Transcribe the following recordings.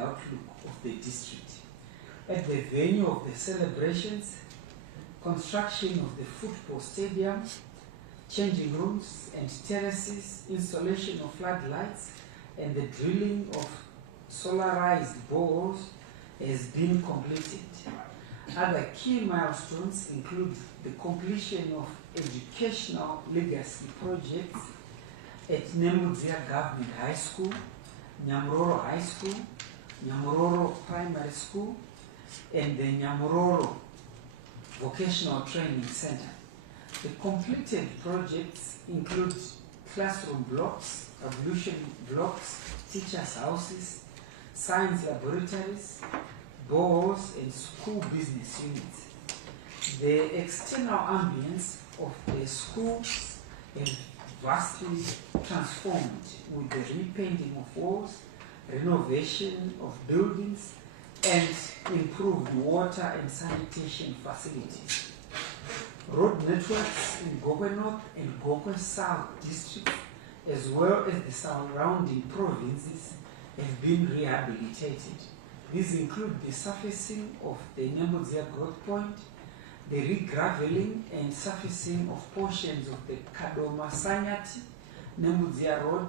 outlook of the district. At the venue of the celebrations, construction of the football stadium, changing rooms and terraces, installation of floodlights, and the drilling of solarized boreholes has been completed. Other key milestones include the completion of educational legacy projects at Nemudzia Government High School, Nyamuroro High School, Nyamuroro Primary School, and the Nyamuroro Vocational Training Center. The completed projects include classroom blocks, ablution blocks, teachers' houses, science laboratories, boreholes, and school business units. The external ambience of the schools is vastly transformed with the repainting of walls, renovation of buildings, and improved water and sanitation facilities. Road networks in Gokwe North and Gokwe South districts, as well as the surrounding provinces, have been rehabilitated. These include the surfacing of the Nemudzia Growth Point, the regraveling and surfacing of portions of the Kadoma Sanyati Nemudzia Road,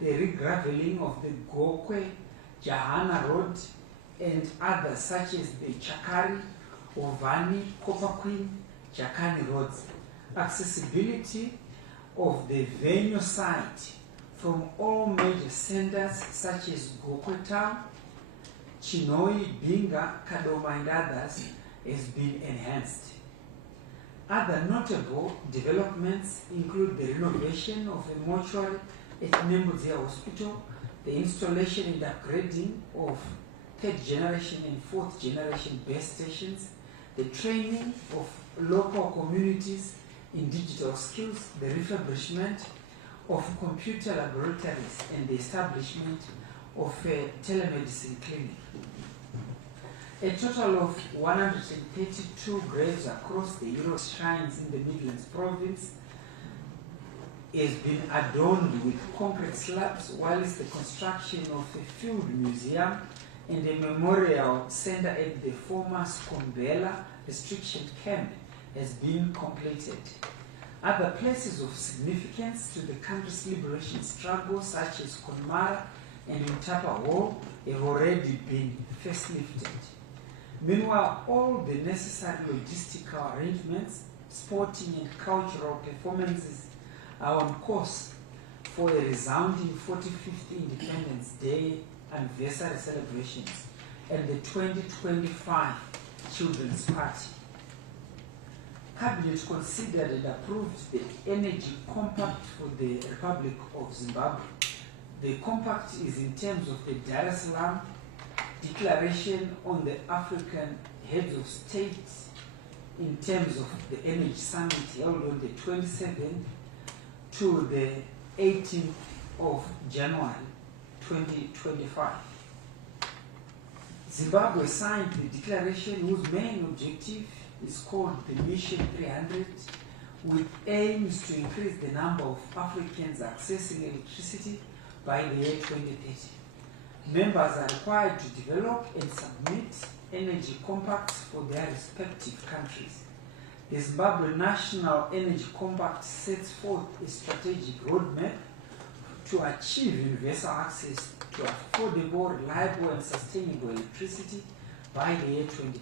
the regraveling of the Gokwe Jahana Road, and others such as the Chakari, Ovani, Copper Queen, Jakani roads. Accessibility of the venue site from all major centers such as Gokwe Town, Chinoi, Binga, Kadoma, and others has been enhanced. Other notable developments include the renovation of a mortuary at Nemudzia Hospital, the installation and upgrading of third generation and fourth generation base stations, the training of local communities in digital skills, the refurbishment of computer laboratories, and the establishment of a telemedicine clinic. A total of 132 graves across the Euro shrines in the Midlands province has been adorned with concrete slabs, whilst the construction of a field museum and a memorial center at the former Skombela restriction camp has been completed. Other places of significance to the country's liberation struggle, such as Konmara and Mtapa Hall, have already been facelifted. Meanwhile, all the necessary logistical arrangements, sporting and cultural performances are on course for a resounding 45th Independence Day anniversary celebrations and the 2025 Children's Party. Cabinet considered and approved the Energy Compact for the Republic of Zimbabwe. The compact is in terms of the Dar es Salaam Declaration on the African Heads of State in terms of the Energy Summit held on the 27th to the 18th of January 2025. Zimbabwe signed the declaration whose main objective is called the Mission 300, with aims to increase the number of Africans accessing electricity by the year 2030. Members are required to develop and submit energy compacts for their respective countries. The Zimbabwe National Energy Compact sets forth a strategic roadmap to achieve universal access to affordable, reliable, and sustainable electricity by the year 2030.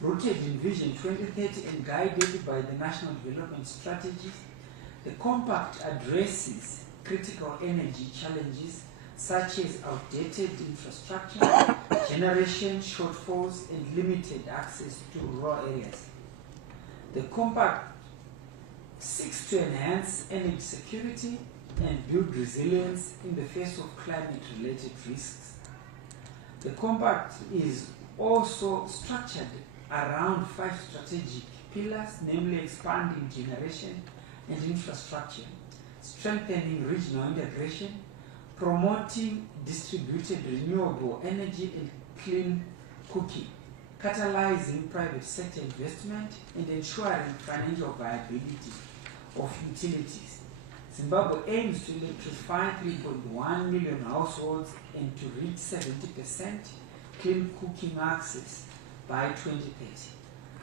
Rooted in Vision 2030 and guided by the National Development Strategies, the Compact addresses critical energy challenges such as outdated infrastructure, generation shortfalls, and limited access to rural areas. The Compact seeks to enhance energy security and build resilience in the face of climate-related risks. The Compact is also structured around 5 strategic pillars, namely expanding generation and infrastructure, strengthening regional integration, promoting distributed renewable energy and clean cooking, catalyzing private sector investment, and ensuring financial viability of utilities. Zimbabwe aims to electrify 3.1 million households and to reach 70% clean cooking access by 2030.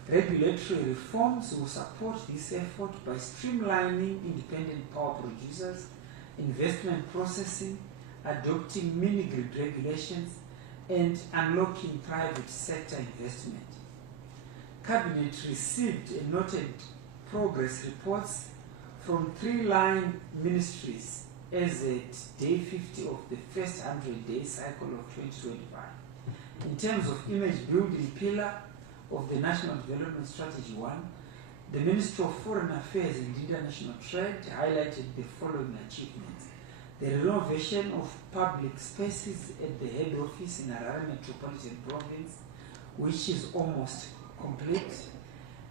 Regulatory reforms will support this effort by streamlining independent power producers, investment processing, adopting mini-grid regulations, and unlocking private sector investment. Cabinet received and noted progress reports from 3 line ministries as at day 50 of the first 100-day cycle of 2025. In terms of image building pillar of the National Development Strategy 1, the Ministry of Foreign Affairs and International Trade highlighted the following achievements: the renovation of public spaces at the head office in Harare Metropolitan Province, which is almost complete,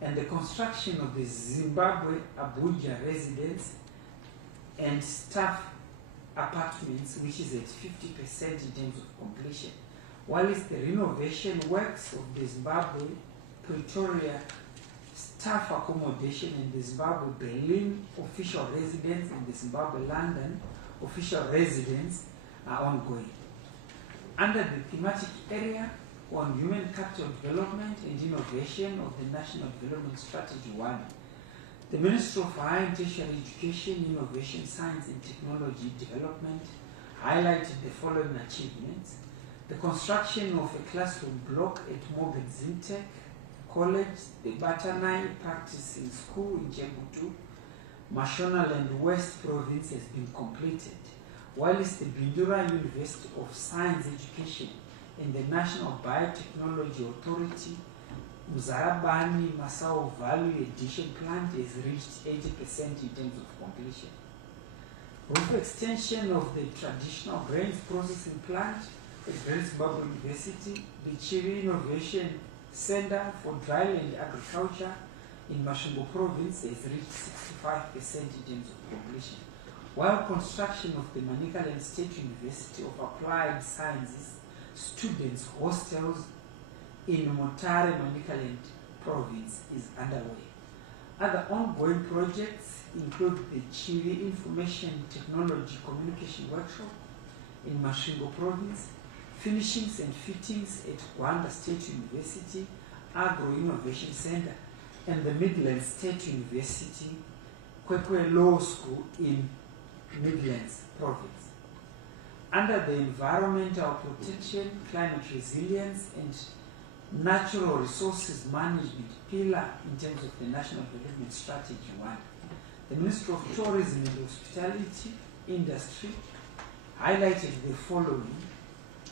and the construction of the Zimbabwe Abuja residence and staff apartments, which is at 50% in terms of completion, whilst the renovation works of the Zimbabwe Pretoria staff accommodation and the Zimbabwe Berlin official residence and the Zimbabwe London official residence are ongoing. Under the thematic area on human capital development and innovation of the National Development Strategy 1, the Ministry of Higher and Tertiary Education, Innovation, Science and Technology Development highlighted the following achievements: the construction of a classroom block at Morgan Zintec College, the Batanai Practicing School in Jembutu, Mashonaland West Province has been completed, whilst the Bindura University of Science Education and the National Biotechnology Authority Mzarabani Masao Valley Addition Plant has reached 80% in terms of completion. Roof extension of the traditional grains processing plant at Great Zimbabwe University, the Chiri Innovation Center for Dryland Agriculture in Masvingo Province has reached 65% in terms of completion, while construction of the Manicaland State University of Applied Sciences Students' Hostels in Motare, Manicaland Province is underway. Other ongoing projects include the Chile Information Technology Communication Workshop in Masvingo Province, finishings and fittings at Rwanda State University Agro Innovation Center, and the Midlands State University Kwekwe Law School in Midlands Province. Under the Environmental Protection, Climate Resilience and Natural Resources Management pillar in terms of the National Development Strategy 1, the Ministry of Tourism and Hospitality Industry highlighted the following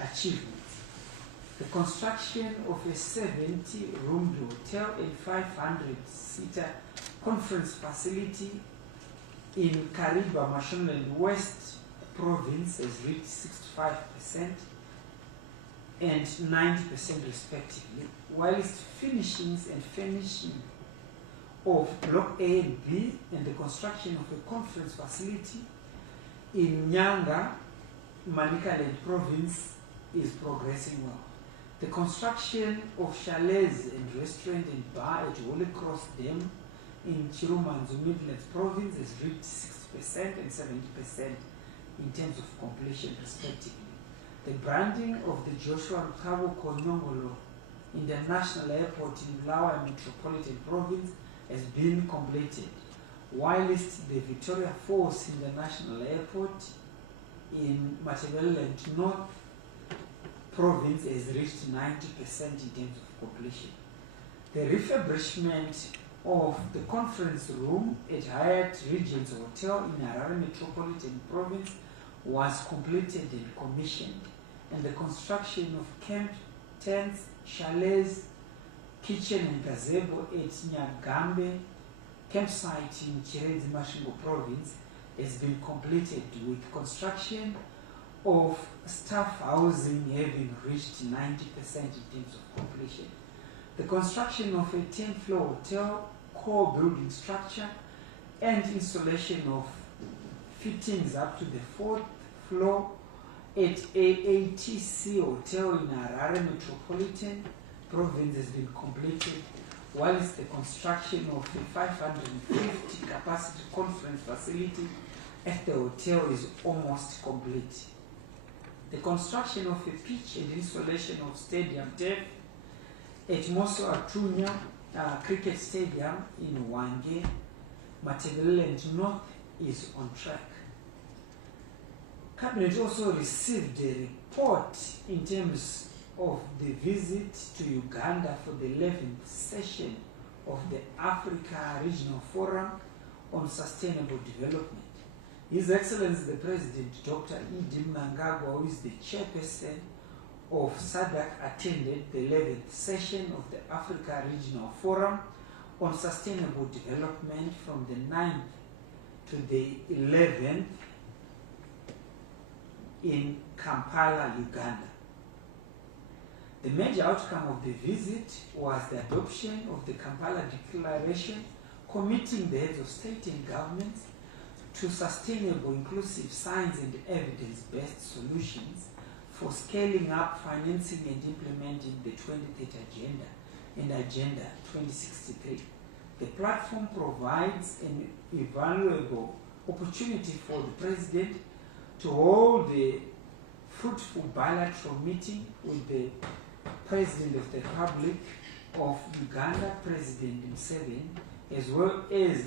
achievements: the construction of a 70-room hotel and 500-seater conference facility in Kariba, Mashonaland West Province has reached 65% and 90% respectively, whilst finishings and finishing of Block A and B and the construction of a conference facility in Nyanga, Manicaland Province is progressing well. The construction of chalets and restaurant and bar at Holy Cross Dam in Chirumanzu, Midlands Province has reached 60% and 70% in terms of completion respectively. The branding of the Joshua Rukabo Konyongolo International Airport in Bulawayo Metropolitan Province has been completed, whilst the Victoria Falls International Airport in Matabeleland North Province has reached 90% in terms of completion. The refurbishment of the conference room at Hyatt Regents Hotel in Harare Metropolitan Province was completed and commissioned, and the construction of camp tents, chalets, kitchen and gazebo at Nyagambe campsite in Chiredzi Masvingo Province has been completed, with construction of staff housing having reached 90% in terms of completion. The construction of a 10-floor hotel core building structure and installation of fittings up to the 4th floor at AATC Hotel in Harare Metropolitan Province has been completed, whilst the construction of a 550 capacity conference facility at the hotel is almost complete. The construction of a pitch and installation of stadium turf at Moso Atunya Cricket Stadium in Wange, Matabeleland North is on track. Cabinet also received a report in terms of the visit to Uganda for the 11th session of the Africa Regional Forum on Sustainable Development. His Excellency the President, Dr. Idi Mnangagwa, who is the chairperson of SADC, attended the 11th session of the Africa Regional Forum on Sustainable Development from the 9th to the 11th in Kampala, Uganda. The major outcome of the visit was the adoption of the Kampala Declaration committing the heads of state and governments to sustainable, inclusive, science and evidence-based solutions for scaling up, financing and implementing the 2030 Agenda and Agenda 2063. The platform provides an invaluable opportunity for the President to hold a fruitful bilateral meeting with the President of the Republic of Uganda, President Museveni, as well as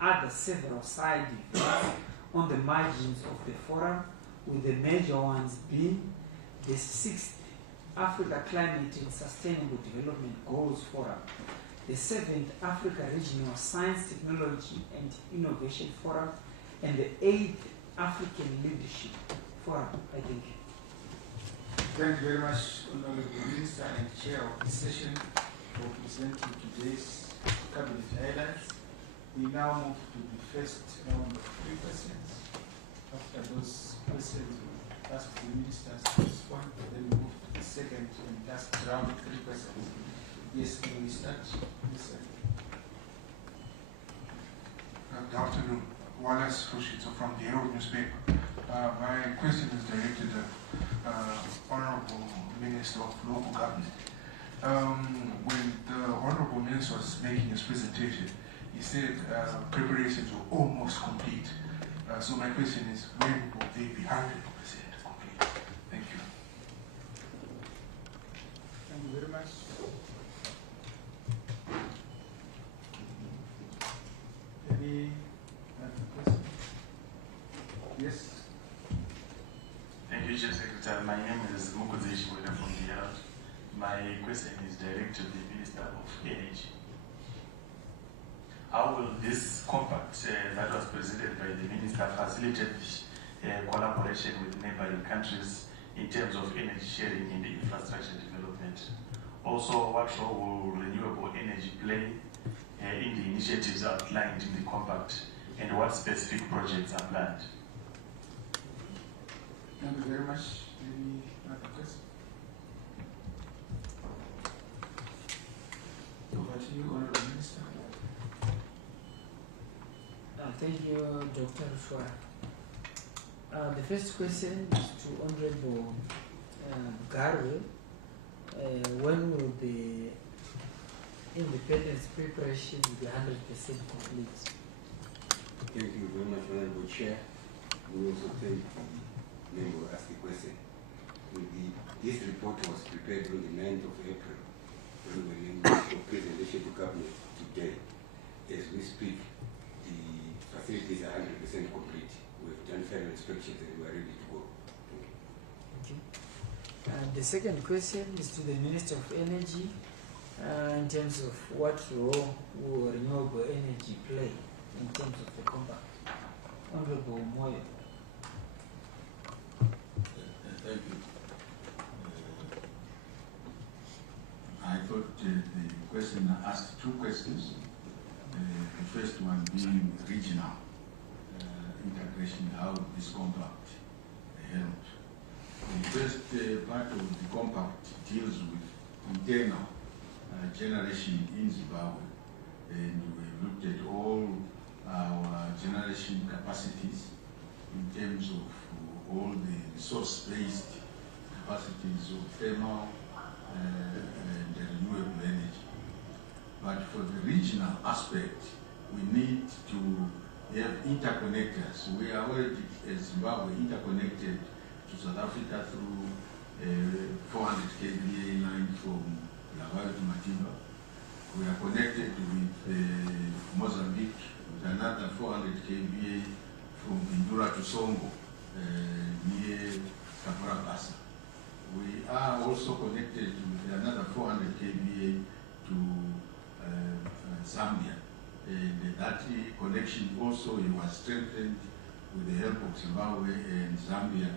other several side events on the margins of the forum, with the major ones being the 6th Africa Climate and Sustainable Development Goals Forum, the 7th Africa Regional Science, Technology and Innovation Forum, and the 8th African Leadership Forum. I thank you. Thank you very much, Honorable Minister and Chair of the session, for presenting today's Cabinet highlights. We now move to the first round of 3 questions. After those questions, we ask the ministers to respond, then we move to the second and last round of 3 questions. Yes, can we start? Yes, sir. Good afternoon. Wallace Fushito from the Herald newspaper. My question is directed to Honorable Minister of Local Government. When the Honorable Minister was making his presentation, he said preparations were almost complete. So my question is, when will they be 100% complete? Thank you. Thank you very much. Any other question? Yes. Thank you, Chief Secretary. My name is Mukuzeshi Weda from the Herald. My question is directed to the Minister of Energy. How will this compact that was presented by the Minister facilitate collaboration with neighboring countries in terms of energy sharing in the infrastructure development? Also, what role will renewable energy play in the initiatives outlined in the compact, and what specific projects are planned? Thank you very much. Any other question? Over to you, Honorable Minister. Thank you, Dr. Rushwa. The first question is to Honorable Garwe. When will the independence preparation be 100% complete? Thank you very much, Honorable Chair. We also thank the member who asked the question. This report was prepared on the 9th of April when we were in for presentation to Cabinet today. As we speak, the facilities are 100% complete. We've done final inspections and we are ready to go. Thank you. And the second question is to the Minister of Energy in terms of what role will renewable energy play in terms of the compact. Honorable Moyo. Thank you. I thought the question asked 2 questions. The first one being regional integration, how this compact helped. The first part of the compact deals with internal generation in Zimbabwe, and we looked at all our generation capacities in terms of all the resource-based capacities of thermal and renewable energy. But for the regional aspect, we need to have interconnectors. We are already, as Zimbabwe, interconnected to South Africa through 400 kVA line from Lavayo to Matimba. We are connected with Mozambique with another 400 kVA from Bindura to Songo, near Kaparabasa. We are also connected with another 400 kVA to Zambia. And that connection also was strengthened with the help of Zimbabwe and Zambia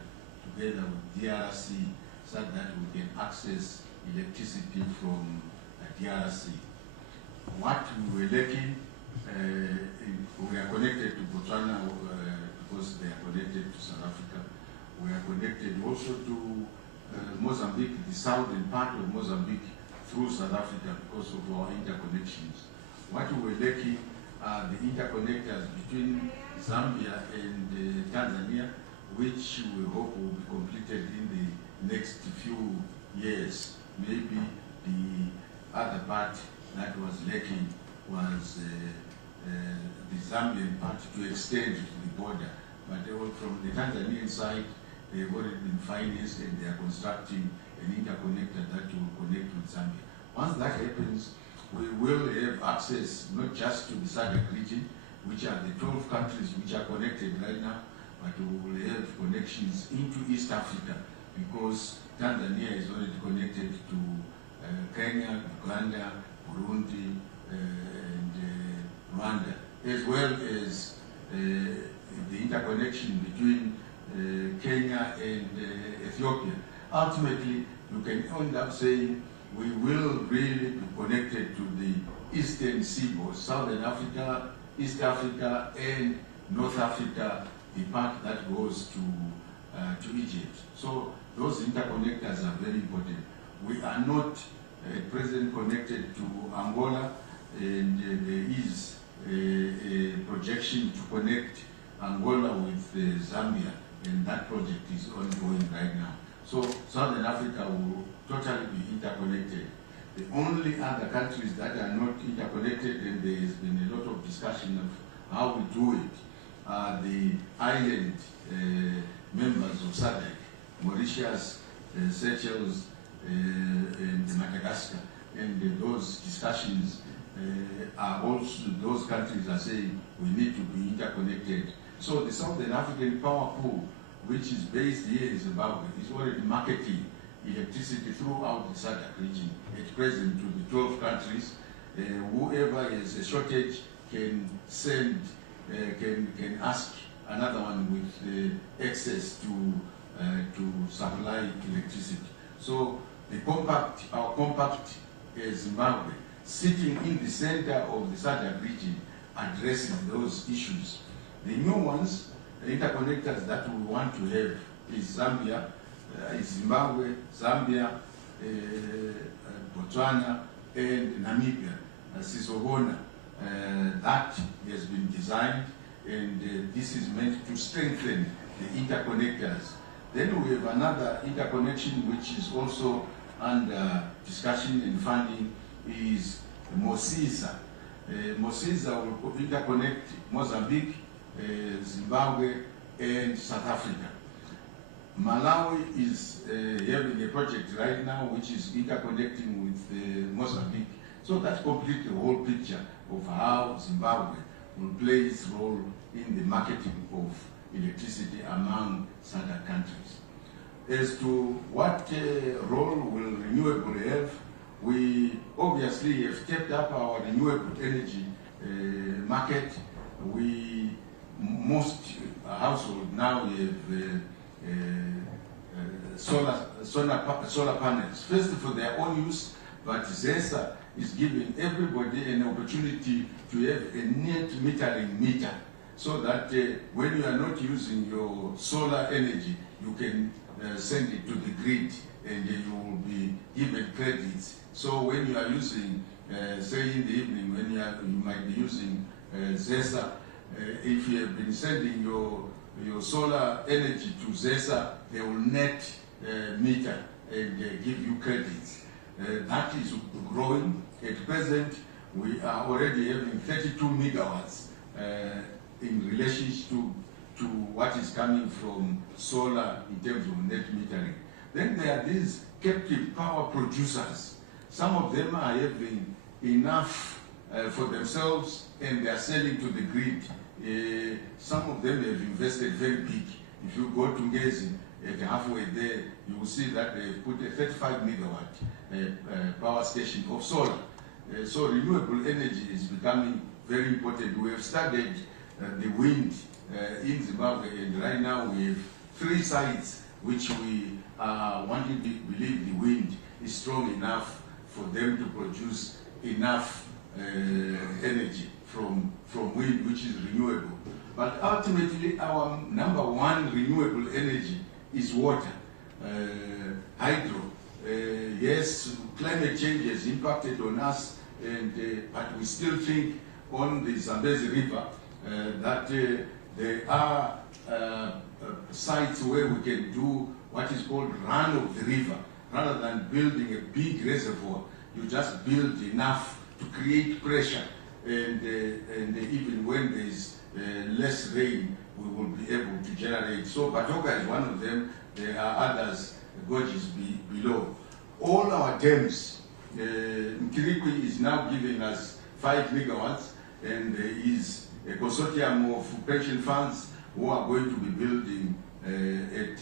together with DRC, so that we can access electricity from DRC. What we were lacking, we are connected to Botswana because they are connected to South Africa. We are connected also to Mozambique, the southern part of Mozambique, through South Africa because of our interconnections. What we were lacking are the interconnectors between Zambia and Tanzania, which we hope will be completed in the next few years. Maybe the other part that was lacking was the Zambian part to extend to the border. But from the Tanzanian side, they've already been financed and they are constructing an interconnector that will connect with Zambia. Once that happens, we will have access not just to the SADC region, which are the 12 countries which are connected right now, but we will have connections into East Africa because Tanzania is already connected to Kenya, Uganda, Burundi, and Rwanda, as well as the interconnection between Kenya and Ethiopia. Ultimately, you can end up saying we will really be connected to the Eastern Seaboard, Southern Africa, East Africa, and North Africa, the part that goes to Egypt. So those interconnectors are very important. We are not at present connected to Angola, and there is a projection to connect Angola with Zambia, and that project is ongoing right now. So Southern Africa will totally be interconnected. The only other countries that are not interconnected, and there has been a lot of discussion of how we do it, are the island members of SADC, Mauritius, Seychelles, and Madagascar. And those discussions are also, those countries are saying we need to be interconnected. So the Southern African Power Pool, which is based here in Zimbabwe, is already marketing electricity throughout the SADC region at present to the 12 countries. Whoever has a shortage can send, can ask another one with access to supply electricity. So the compact, our compact Zimbabwe, sitting in the center of the SADC region, addressing those issues. The new ones, the interconnectors that we want to have is Zambia, is Zimbabwe, Zambia, Botswana, and Namibia, Sisogona. That has been designed, and this is meant to strengthen the interconnectors. Then we have another interconnection which is also under discussion and funding, is Mosisa. Mosisa will interconnect Mozambique, Zimbabwe, and South Africa. Malawi is having a project right now which is interconnecting with Mozambique. So that completes the whole picture of how Zimbabwe will play its role in the marketing of electricity among SADC countries. As to what role will renewable have, we obviously have stepped up our renewable energy market. Most households now have solar panels, first for their own use, but ZESA is giving everybody an opportunity to have a net metering meter, so that when you are not using your solar energy, you can send it to the grid and you will be given credits. So when you are using, say in the evening, when you might be using ZESA, if you have been sending your solar energy to ZESA, they will net meter and give you credits. That is growing. At present, we are already having 32 megawatts in relation to what is coming from solar in terms of net metering. Then there are these captive power producers. Some of them are having enough for themselves and they are selling to the grid. Some of them have invested very big. If you go to Ngezi, at halfway there, you will see that they put a 35 megawatt power station of solar. So renewable energy is becoming very important. We have studied the wind in Zimbabwe, and right now we have 3 sites which we wanting to believe the wind is strong enough for them to produce enough energy from wind, which is renewable. But ultimately, our number 1 renewable energy is water, hydro. Yes, climate change has impacted on us, and but we still think on the Zambezi River that there are sites where we can do what is called run of the river. Rather than building a big reservoir, you just build enough to create pressure, and even when there is less rain, we will be able to generate. So Batoga is one of them. There are others, gorges below. All our dams, Mkirikwi is now giving us 5 megawatts, and there is a consortium of pension funds who are going to be building at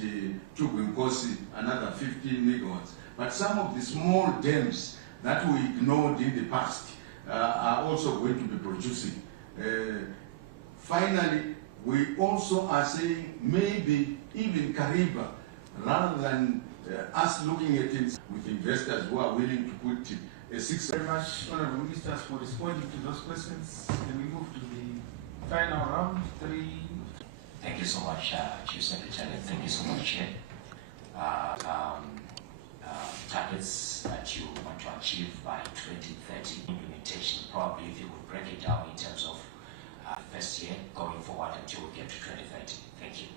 Chugwinkosi another 15 megawatts. But some of the small dams that we ignored in the past are also going to be producing. Finally, we also are saying maybe even Kariba, rather than us looking at it with investors who are willing to put a 6. Very much, Honourable Ministers, for responding to those questions. Then we move to the final round, 3. Thank you so much, Chief Secretary. Thank you so much, Chair. Targets that you want to achieve by 2030 implementation, probably if you could break it down in terms of first year going forward until we get to 2030. Thank you.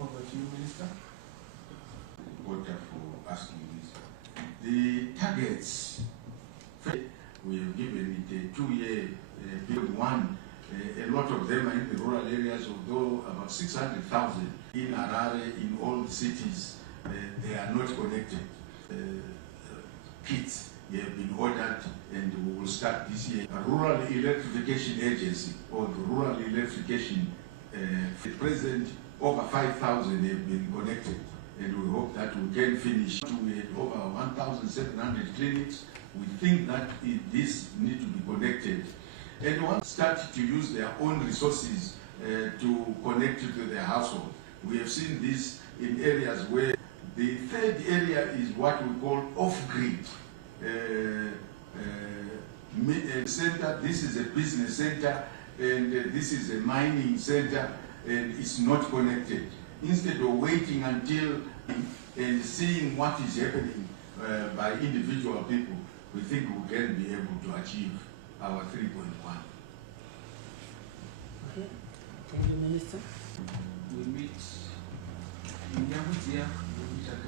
Over to you, Minister. Reporter for asking this. The targets, we have given it a 2-year period. One, a lot of them are in the rural areas, although about 600,000 in Harare, in all the cities, they are not connected. Kits have been ordered, and we will start this year. A rural electrification agency, or the rural electrification, at present over 5,000 have been connected, and we hope that we can finish. We had over 1,700 clinics. We think that this need to be connected, and once start to use their own resources to connect to their household. We have seen this in areas where the third area is what we call off-grid center. This is a business center, and this is a mining center, and it's not connected. Instead of waiting until and seeing what is happening by individual people, we think we can be able to achieve our 3.1. Okay. Thank you, Minister. We meet in Yamutia, we meet at